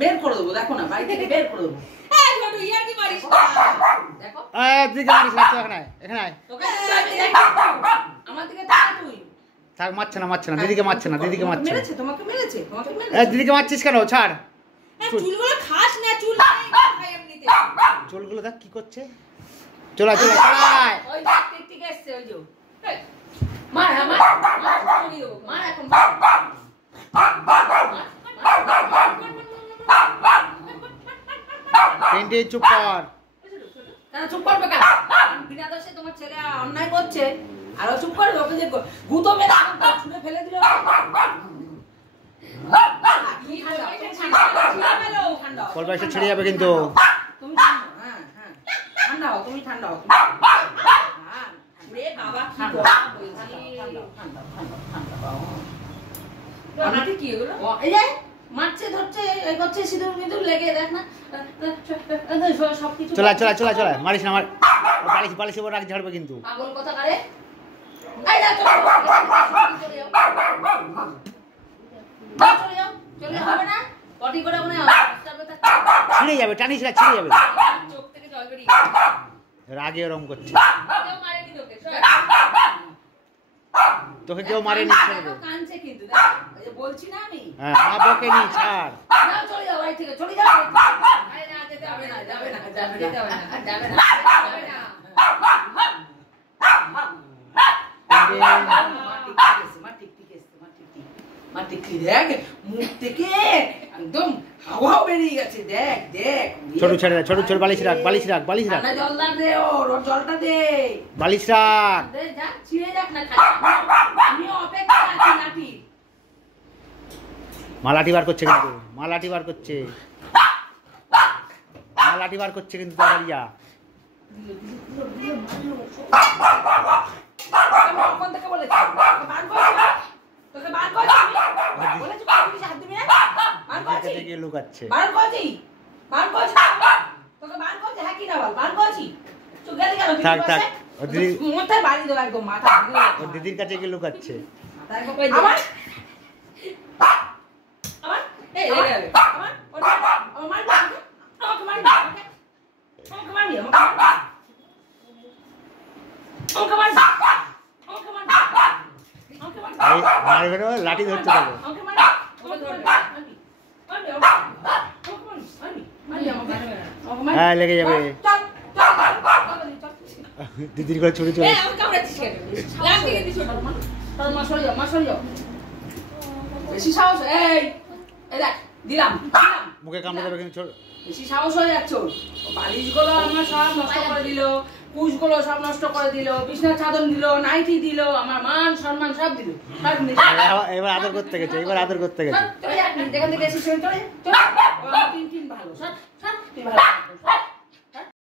বের করে দেবো, দেখো না, বাড়ি থেকে বের করে দেবো। মারছে না, দিদিকে মারছে না, দিদিকে মারছে। তোমাকে মেরেছে। দিদিকে মারছিস কেন? ছাড়। চুলগুলো খাস না, চুল চুলগুলো দেখ কি করছে। চলা ওই টিকটিক এসছে, ওই যে মার মার মার এখন চুপ কর। চুপ করবে কেন? বিনা দোষে তোমার ছেলে অন্যায় করছে, আর ও চুপ করবে? ওকে যে গুঁতো মেরে ছুঁড়ে ফেলে দিল। কলবাইসে ছিড়ে যাবে কিন্তু। তুমি ঠান্ডা হও, তুমি ঠান্ডা হও। মারছে, ধরছে, করছে, সিঁদুর মিঁদুর লেগে, দেখ না সবকিছু। চলা মারিস না, আমার বালিশের উপর রাখ, ঝাড়বে কিন্তু। পাগল কথা করে। চলে হবে না, পটি করে মনে ছিঁড়ে যাবে, টানিস না, ছিঁড়ে যাবে। চোখ থেকে জল বেরিয়ে রাগে ওরম করছে। কেউ মারেনি তোকে কেউ মারেনি, কাঁদছে কিন্তু, বলছি না আমি। হ্যাঁ, মা বকেনি, ছাড়। চলে যাও বাড়ি থেকে, চলে যাও। আরে না, যেতে হবে না, যাবে না। দেখ মুখ থেকে একদম হাওয়া বেরিয়ে গেছে, দেখ। ছোট ছেড়ে দে, ছোট বালিশ রাখ। জলটা দে, ওর জলটা দে, বালিশ রাখ। যা ছিঁড়ে যাক না, আমি অপেক্ষা আছি নাটি। মালাটি বার করছে কিন্তু, মালাটি বার করছে কিন্তু। দাঁড়িয়া লুকাচ্ছে। দিদির কাছে গিয়ে লুকাচ্ছে। লাঠি ধরছে তাকে। হ্যাঁ, লেগে যাবে। দিদির করে ছুটে চলে বেশি সাহস। দিলাম, মুখে কামড়ে দেবে কিন্তু। বেশি সাহস হয়ে যাচ্ছ। বালিশগুলো আমার সব নষ্ট করে দিল, কুশগুলো সব নষ্ট করে দিল, বিছনার চাদর দিল, নাইটি দিল, আমার মান সম্মান সব দিল। এবার আদর করতে গেছে, যেখান থেকে এসে চলে ভালো।